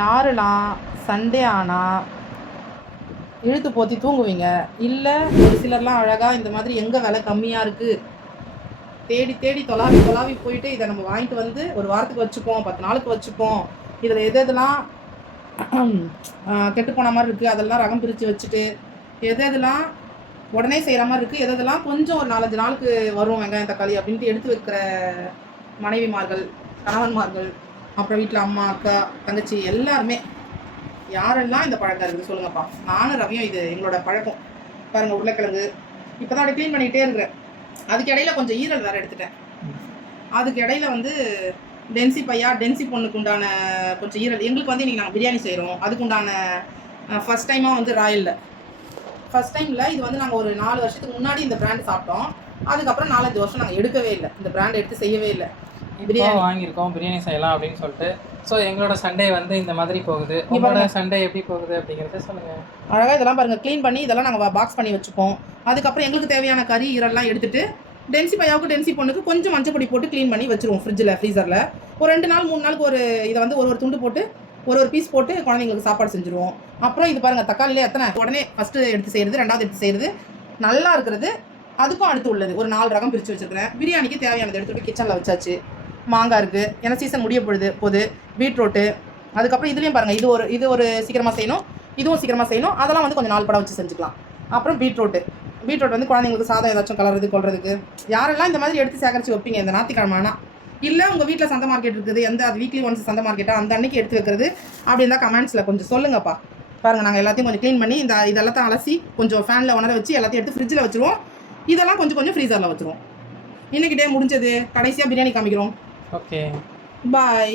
யாரெல்லாம் சண்டே ஆனால் இழுத்து போற்றி தூங்குவீங்க, இல்லை ஒரு சிலர்லாம் அழகாக இந்த மாதிரி எங்கே விலை கம்மியாக இருக்குது தேடி தேடி தொலாவி தொலாவி போயிட்டு இதை நம்ம வாங்கிட்டு வந்து ஒரு வாரத்துக்கு வச்சுப்போம், 10 நாளுக்கு வச்சுப்போம், இதில் எதெல்லாம் கெட்டு போன மாதிரி இருக்குது அதெல்லாம் ரகம் பிரித்து வச்சுட்டு எதெல்லாம் உடனே செய்கிற மாதிரி இருக்குது, எதெல்லாம் கொஞ்சம் ஒரு 4-5 நாளுக்கு வரும் வெங்காயம் தக்காளி அப்படின்ட்டு எடுத்து வைக்கிற மனைவிமார்கள், கணவன்மார்கள், அப்புறம் வீட்டில் அம்மா அக்கா தங்கச்சி எல்லாருமே யாரெல்லாம் இந்த பழக்கம் இருக்குது சொல்லுங்கப்பா. நானும் ரவியும் இது எங்களோட பழக்கம். பாருங்கள், உருளைக்கிழங்கு இப்போ தான் அப்படி க்ளீன் பண்ணிகிட்டே இருக்கிறேன். அதுக்கு இடையில கொஞ்சம் ஈரல் வேறு எடுத்துட்டேன். அதுக்கு இடையில வந்து டென்சி பையா டென்சி பொண்ணுக்கு உண்டான கொஞ்சம் ஈரல். எங்களுக்கு வந்து இன்றைக்கி நாங்கள் பிரியாணி செய்கிறோம், அதுக்கு உண்டான ஃபஸ்ட் டைமாக வந்து ராயலில் ஃபஸ்ட் டைமில் இது வந்து நாங்கள் ஒரு 4 வருஷத்துக்கு முன்னாடி இந்த பிராண்ட் சாப்பிட்டோம். அதுக்கப்புறம் 4-5 வருஷம் நாங்கள் எடுக்கவே இல்லை, இந்த பிராண்ட் எடுத்து செய்யவே இல்லை. பிரியாணி வாங்கியிருக்கோம், பிரியாணி செய்யலாம் அப்படின்னு சொல்லிட்டு. ஸோ எங்களோட சண்டே வந்து இந்த மாதிரி போகுது. உங்களோட சண்டே எப்படி போகுது அப்படிங்கிறத சொல்லுங்கள். அழகாக இதெல்லாம் பாருங்கள், க்ளீன் பண்ணி இதெல்லாம் நாங்கள் பாக்ஸ் பண்ணி வச்சுப்போம். அதுக்கப்புறம் எங்களுக்கு தேவையான கறி ஈரெல்லாம் எடுத்துகிட்டு டென்சி பையாவுக்கு டென்சி பொண்ணுக்கு கொஞ்சம் மஞ்சள் பொடி போட்டு க்ளீன் பண்ணி வச்சுருவோம் ஃப்ரிட்ஜில், ஃப்ரீசரில். ஒரு 2 நாள் 3 நாளுக்கு ஒரு இதை வந்து ஒரு துண்டு போட்டு ஒரு பீஸ் போட்டு குழந்தைங்களுக்கு சாப்பாடு செஞ்சுருவோம். அப்புறம் இது பாருங்கள், தக்காளியில் எத்தனை உடனே ஃபஸ்ட்டு எடுத்து செய்கிறது, 2வது எடுத்து செய்கிறது, நல்லா இருக்கிறது. அதுக்கும் அடுத்து உள்ளது ஒரு 4 ரகம் பிரித்து வச்சுருக்கிறேன். பிரியாணிக்கு தேவையானது எடுத்துகிட்டு கிச்சனில் வச்சாச்சு. மாங்காய் இருக்குது, ஏன்னா சீசன் முடிய போகுது. பீட்ரூட்டு, அதுக்கப்புறம் இதுலேயும் பாருங்கள், இது ஒரு சீக்கிரமாக செய்யணும், இதுவும் சீக்கிரமாக செய்யணும். அதெல்லாம் வந்து கொஞ்சம் நாள் படம் வச்சு செஞ்சுக்கலாம். அப்புறம் பீட்ரூட் வந்து குழந்தைங்களுக்கு சாதம் ஏதாச்சும் கொள்றதுக்கு யாரெல்லாம் இந்த மாதிரி எடுத்து சேகரித்து வைப்பீங்க இந்த ஞாயிற்றுக்கிழமைனா, இல்லை உங்கள் வீட்டில் சந்தை மார்க்கெட் இருக்குது, அது வீக்லி ஒன்ஸ் சந்தை மார்க்கெட்டாக அந்த அன்றைக்கி எடுத்து வைக்கிறது அப்படி இருந்தால் கமெண்ட்ஸில் கொஞ்சம் சொல்லுங்கப்பா. பாருங்கள், நாங்கள் எல்லாத்தையும் கொஞ்சம் க்ளீன் பண்ணி இதெல்லாத்தையும் அலசி கொஞ்சம் ஃபேனில் உணர வச்சு எல்லாத்தையும் எடுத்து ஃப்ரிட்ஜில் வச்சுருவோம். இதெல்லாம் கொஞ்சம் ஃப்ரீசரில் வச்சுருவோம். இன்றைக்கி டே முடிஞ்சது, கடைசியாக பிரியாணி காமிக்கிறோம். ஓகே, பாய்.